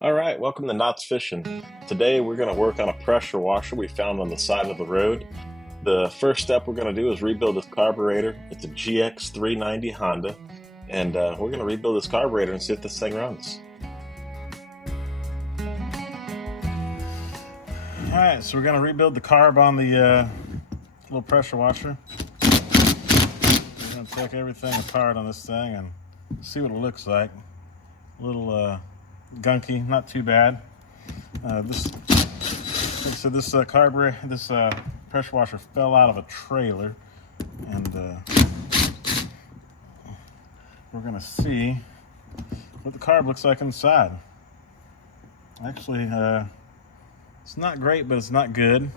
All right, welcome to Knott's Fishing. Today we're going to work on a pressure washer we found on the side of the road. The first step we're going to do is rebuild this carburetor. It's a GX390 Honda, and we're going to rebuild this carburetor and see if this thing runs. All right, so we're going to rebuild the carb on the little pressure washer. We're going to take everything apart on this thing and see what it looks like. A little gunky, not too bad. This carburetor, this pressure washer fell out of a trailer, and we're going to see what the carb looks like inside. Actually, it's not great, but it's not good.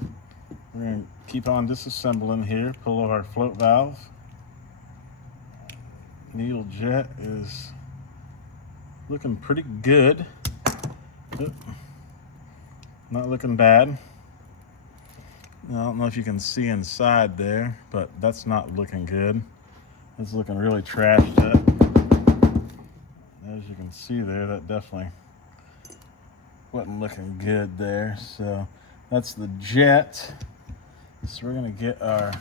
We're going to keep on disassembling here. Pull our float valve. Needle jet is looking pretty good. Not looking bad. I don't know if you can see inside there, but that's not looking good. It's looking really trashed up. As you can see there, that definitely wasn't looking good there. So that's the jet. So we're gonna get our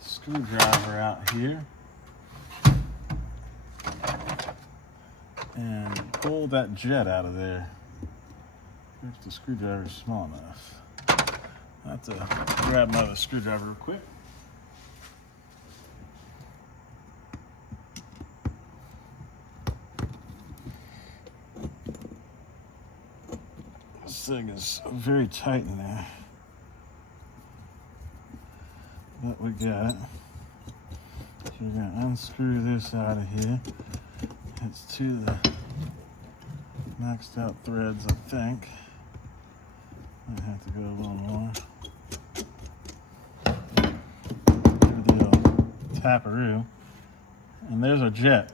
screwdriver out here and pull that jet out of there. If the screwdriver is small enough. I have to grab my other screwdriver real quick. This thing is very tight in there. But we got it. So we're going to unscrew this out of here. It's to the maxed out threads, I think. Might have to go a little more. Give it a little taparoo. And there's our jet.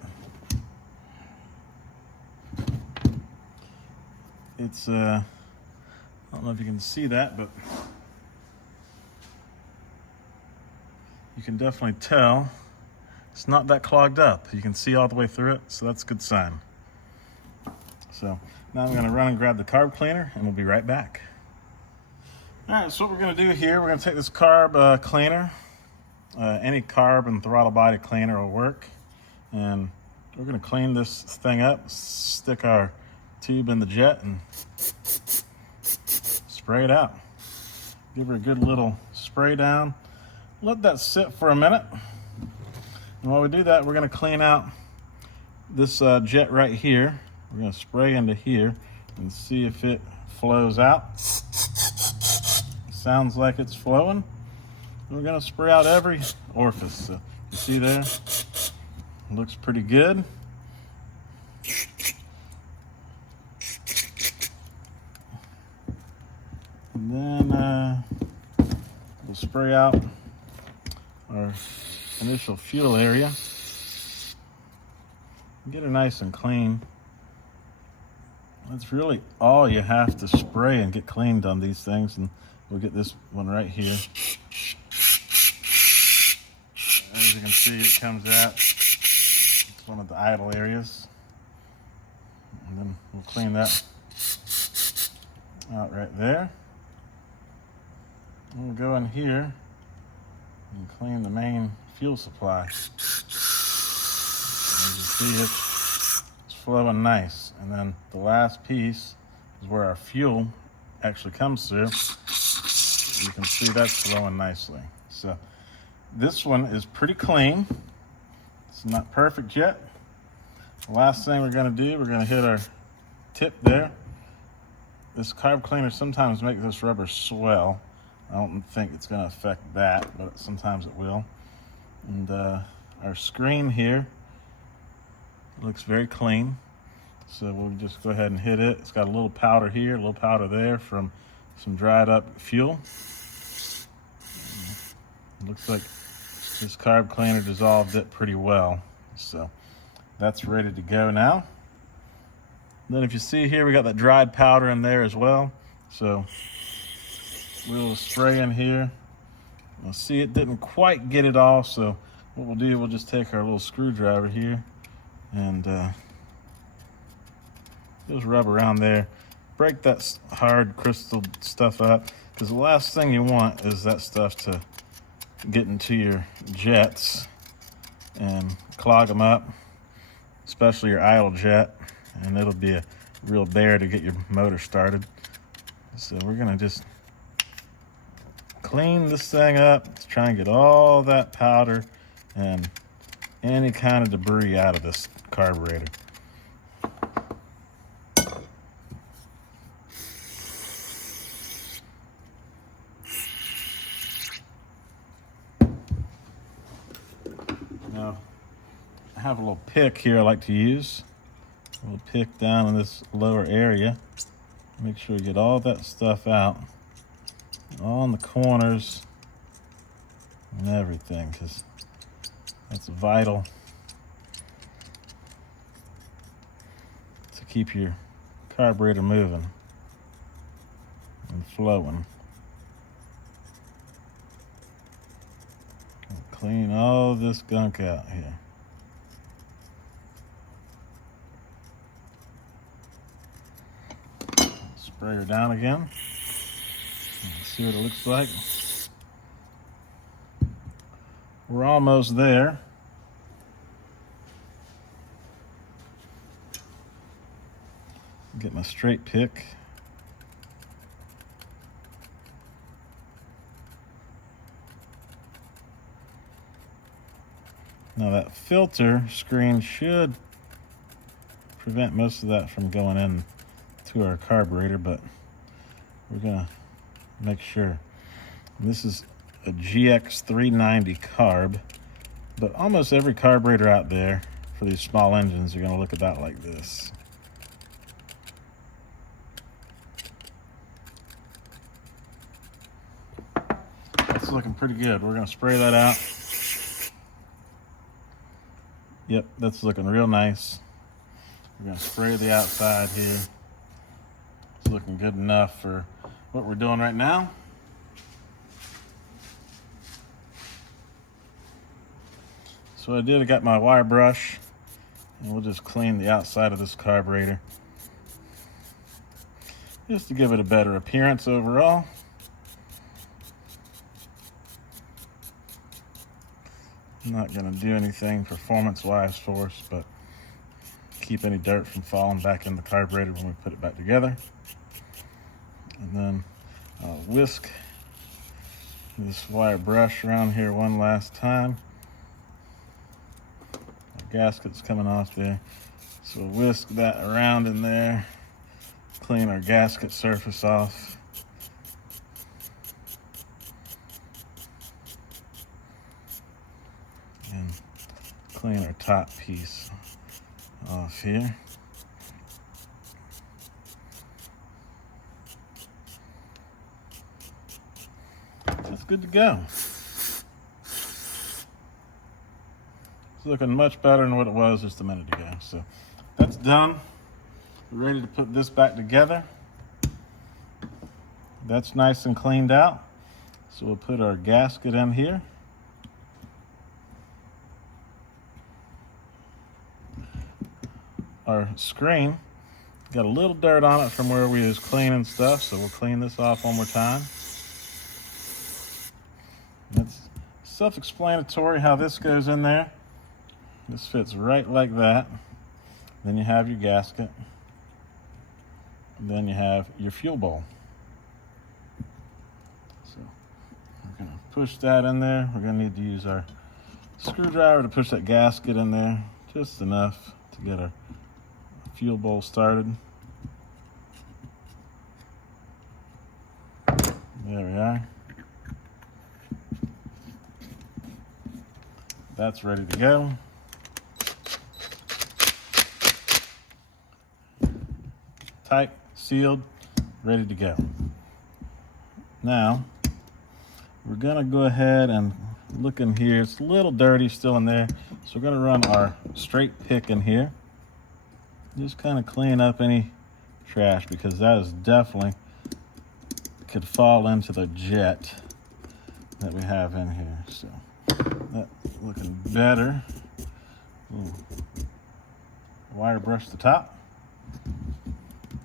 It's, I don't know if you can see that, but you can definitely tell it's not that clogged up. You can see all the way through it, so that's a good sign. So now I'm going to run and grab the carb cleaner, and we'll be right back. All right, so what we're going to do here, we're going to take this carb cleaner. Any carb and throttle body cleaner will work. And we're going to clean this thing up, stick our tube in the jet, and spray it out. Give her a good little spray down. Let that sit for a minute. And while we do that, we're going to clean out this jet right here. We're going to spray into here and see if it flows out. Sounds like it's flowing. And we're going to spray out every orifice. So you see there? It looks pretty good. And then we'll spray out our initial fuel area. Get it nice and clean. That's really all you have to spray and get cleaned on these things. And we'll get this one right here. As you can see, it comes out. It's one of the idle areas. And then we'll clean that out right there. And we'll go in here and clean the main fuel supply. As you see, it's flowing nice. And then the last piece is where our fuel actually comes through. You can see that's flowing nicely. So this one is pretty clean. It's not perfect yet. The last thing we're going to do, we're going to hit our tip there. This carb cleaner sometimes makes this rubber swell. I don't think it's going to affect that, but sometimes it will. And our screen here looks very clean. So we'll just go ahead and hit it. It's got a little powder here, a little powder there from some dried up fuel. It looks like this carb cleaner dissolved it pretty well. So that's ready to go now. Then if you see here, we got that dried powder in there as well. So we'll spray in here. You'll see it didn't quite get it all, so what we'll do, we'll just take our little screwdriver here and Just rub around there. Break that hard crystal stuff up, because the last thing you want is that stuff to get into your jets and clog them up, especially your idle jet, and it'll be a real bear to get your motor started. So we're gonna just clean this thing up to try and get all that powder and any kind of debris out of this carburetor. Now, I have a little pick here I like to use. A little pick down in this lower area. Make sure you get all that stuff out, all in the corners and everything, because that's vital to keep your carburetor moving and flowing. And clean all this gunk out here. Spray her down again. See what it looks like. We're almost there. Get my straight pick. Now that filter screen should prevent most of that from going in to our carburetor, but we're gonna make sure. And this is a GX 390 carb, but almost every carburetor out there for these small engines are gonna look about like this. That's looking pretty good. We're gonna spray that out. Yep, that's looking real nice. We're gonna spray the outside here. It's looking good enough for what we're doing right now. So I got my wire brush, and we'll just clean the outside of this carburetor just to give it a better appearance overall. I'm not going to do anything performance-wise for us, but keep any dirt from falling back in the carburetor when we put it back together. And then I'll whisk this wire brush around here one last time. Our gasket's coming off there, so we'll whisk that around in there, clean our gasket surface off. And clean our top piece off here. That's good to go. It's looking much better than what it was just a minute ago. So that's done. We're ready to put this back together. That's nice and cleaned out. So we'll put our gasket in here. Our screen got a little dirt on it from where we was cleaning stuff, so we'll clean this off one more time. It's self-explanatory how this goes in there. This fits right like that. Then you have your gasket. And then you have your fuel bowl. So we're gonna push that in there. We're gonna need to use our screwdriver to push that gasket in there, just enough to get our fuel bowl started. There we are. That's ready to go. Tight, sealed, ready to go. Now, we're gonna go ahead and look in here. It's a little dirty still in there, so we're gonna run our straight pick in here. Just kind of clean up any trash, because that is definitely could fall into the jet that we have in here. So that's looking better. Ooh. Wire brush the top.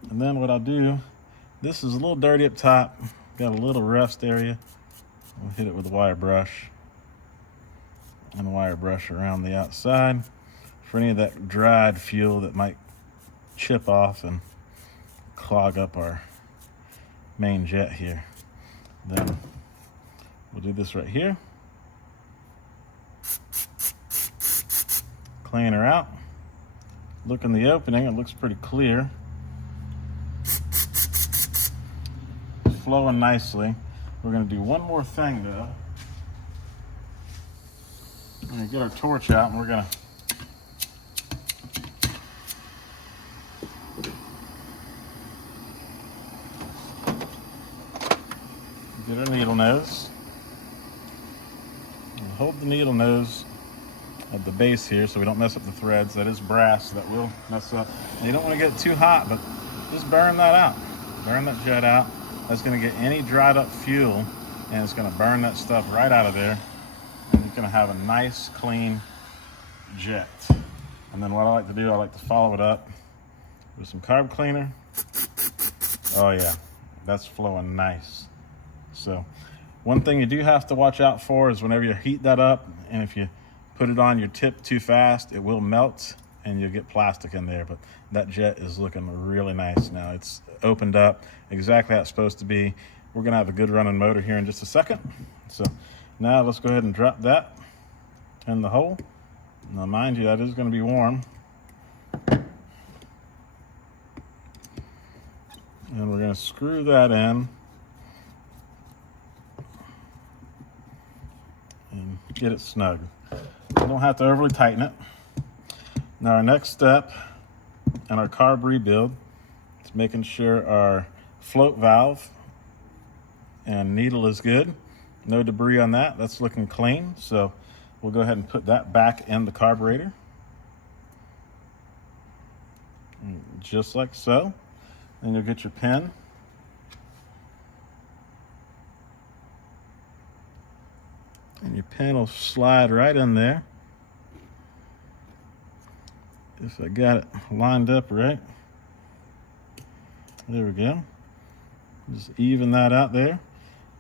And then what I'll do, this is a little dirty up top, got a little rust area. We'll hit it with a wire brush and a wire brush around the outside for any of that dried fuel that might chip off and clog up our main jet here. Then we'll do this right here. Clean her out. Look in the opening, it looks pretty clear. Flowing nicely. We're going to do one more thing though. We're going to get our torch out and we're going to get our needle nose. And hold the needle nose at the base here so we don't mess up the threads. That is brass, so that will mess up. And you don't want to get too hot, but just burn that out. Burn that jet out. That's going to get any dried up fuel and it's going to burn that stuff right out of there. And you're going to have a nice, clean jet. And then what I like to do, I like to follow it up with some carb cleaner. Oh yeah, that's flowing nice. So one thing you do have to watch out for is whenever you heat that up, and if you put it on your tip too fast, it will melt and you'll get plastic in there. But that jet is looking really nice now. It's opened up exactly how it's supposed to be. We're gonna have a good running motor here in just a second. So now let's go ahead and drop that in the hole. Now mind you, that is gonna be warm. And we're gonna screw that in and get it snug. You don't have to overly tighten it. Now our next step in our carb rebuild is making sure our float valve and needle is good. No debris on that. That's looking clean. So we'll go ahead and put that back in the carburetor. And just like so. Then you'll get your pin. And your pin will slide right in there. If I got it lined up right. There we go. Just even that out there.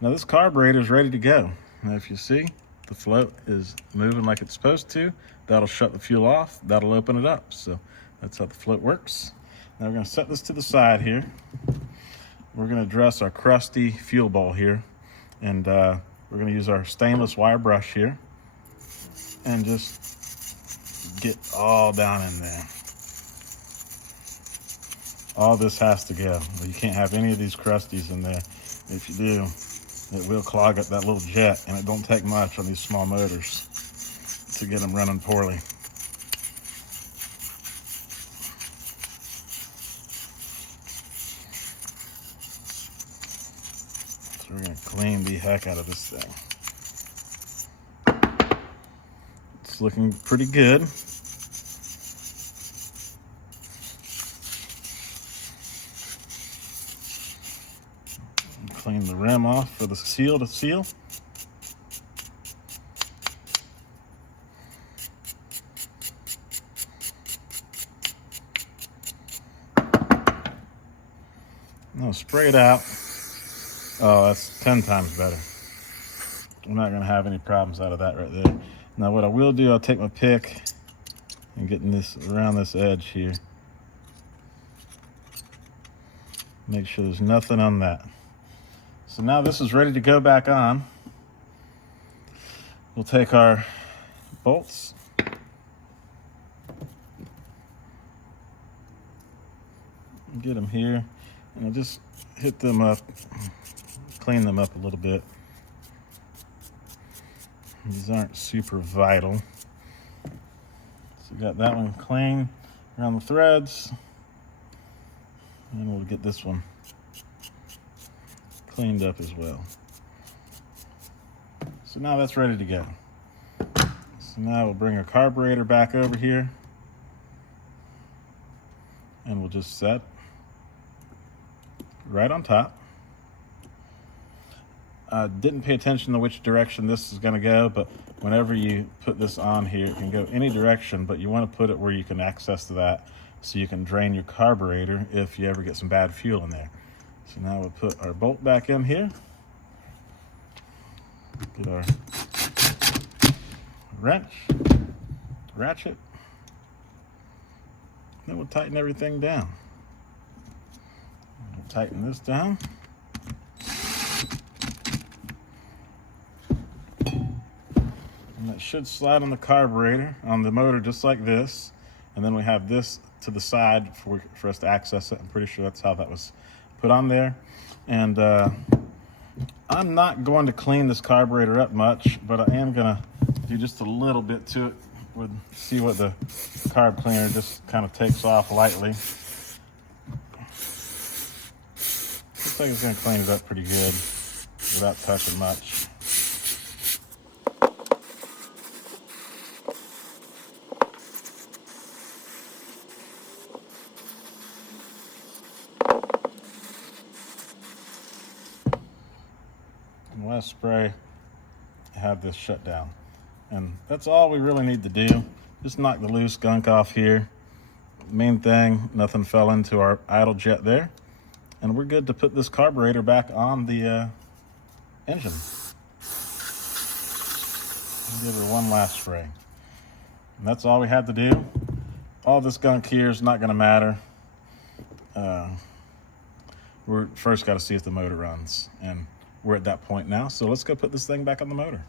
Now this carburetor is ready to go. Now if you see, the float is moving like it's supposed to. That'll shut the fuel off. That'll open it up. So that's how the float works. Now we're going to set this to the side here. We're going to address our crusty fuel bowl here. And we're going to use our stainless wire brush here. And just get all down in there. All this has to go. You can't have any of these crusties in there. If you do, it will clog up that little jet, and it don't take much on these small motors to get them running poorly. So we're gonna clean the heck out of this thing. It's looking pretty good. Clean the rim off for the seal to seal. No, spray it out. Oh, that's 10 times better. I'm not going to have any problems out of that right there. Now what I will do, I'll take my pick and get this around this edge here. Make sure there's nothing on that. So now this is ready to go back on. We'll take our bolts. Get them here. And I'll just hit them up, clean them up a little bit. These aren't super vital. So we got that one clean around the threads. And we'll get this one cleaned up as well. So now that's ready to go. So now we'll bring our carburetor back over here. And we'll just set right on top. I didn't pay attention to which direction this is going to go, but whenever you put this on here, it can go any direction, but you want to put it where you can access to that so you can drain your carburetor if you ever get some bad fuel in there. So now we'll put our bolt back in here. Get our wrench, ratchet. Then we'll tighten everything down. We'll tighten this down. And that should slide on the carburetor, on the motor, just like this. And then we have this to the side for us to access it. I'm pretty sure that's how that was put on there. And I'm not going to clean this carburetor up much, but I am gonna do just a little bit to it. See what the carb cleaner just kind of takes off lightly. Looks like it's gonna clean it up pretty good without touching much. And last spray, have this shut down. And that's all we really need to do. Just knock the loose gunk off here. Main thing, nothing fell into our idle jet there. And we're good to put this carburetor back on the engine. Give her one last spray. And that's all we had to do. All this gunk here is not gonna matter. We're first gotta see if the motor runs. And we're at that point now, so let's go put this thing back on the motor.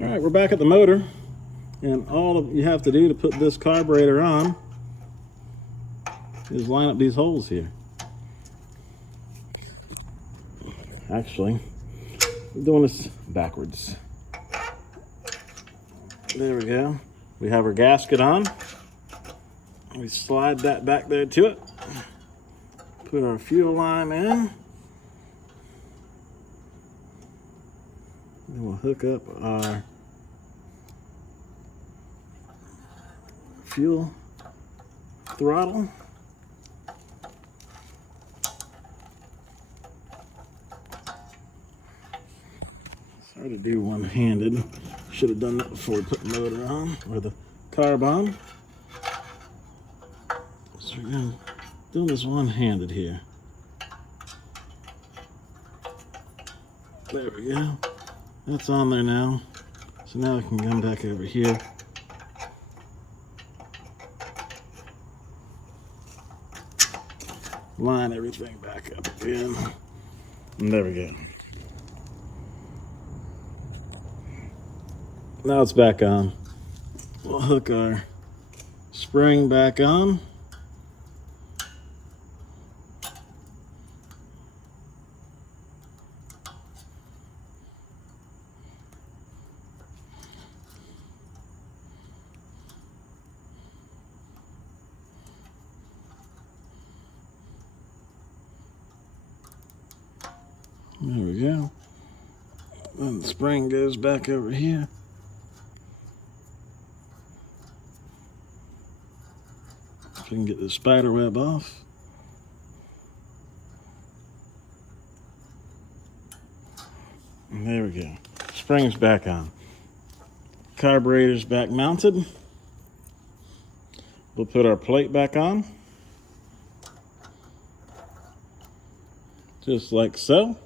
All right, we're back at the motor, and all you have to do to put this carburetor on is line up these holes here. Actually, I'm doing this backwards. There we go. We have our gasket on. We slide that back there to it. Put our fuel line in. Then we'll hook up our fuel throttle. It's hard to do one-handed. Should have done that before we put the motor on, or the carb on. So we're going to do this one-handed here. There we go. That's on there now. So now I can come back over here. Line everything back up again. And there we go. Now it's back on. We'll hook our spring back on. There we go. Then the spring goes back over here. If we can get the spider web off. And there we go. Spring's back on. Carburetor's back mounted. We'll put our plate back on. Just like so.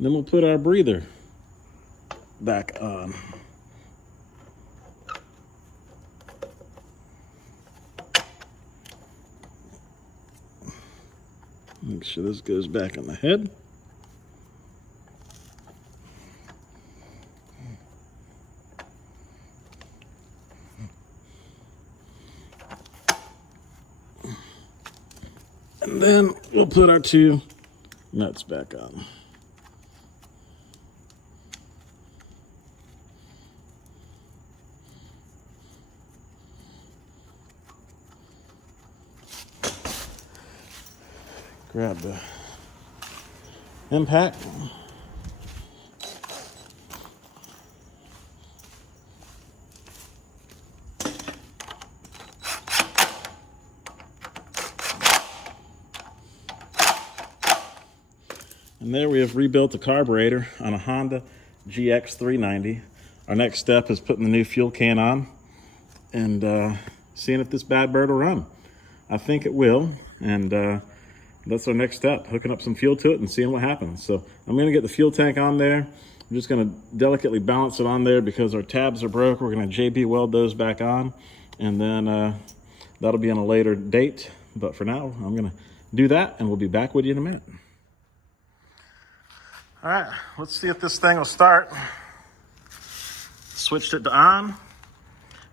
Then we'll put our breather back on. Make sure this goes back on the head. And then we'll put our two nuts back on. Grab the impact. And there we have rebuilt the carburetor on a Honda GX 390. Our next step is putting the new fuel can on, and seeing if this bad bird will run. I think it will, and that's our next step, hooking up some fuel to it and seeing what happens. So I'm gonna get the fuel tank on there. I'm just gonna delicately balance it on there because our tabs are broke. We're gonna JB weld those back on, and then that'll be on a later date. But for now, I'm gonna do that, and we'll be back with you in a minute. All right, let's see if this thing will start. Switched it to on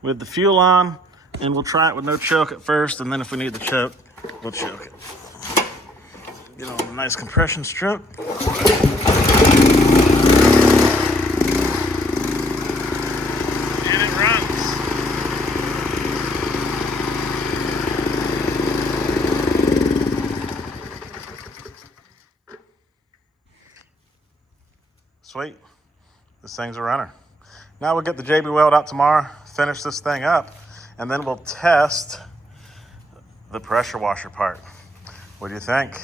with the fuel on, and we'll try it with no choke at first, and then if we need the choke, we'll choke it. Get on a nice compression stroke. And it runs. Sweet. This thing's a runner. Now we'll get the JB weld out tomorrow, finish this thing up, and then we'll test the pressure washer part. What do you think?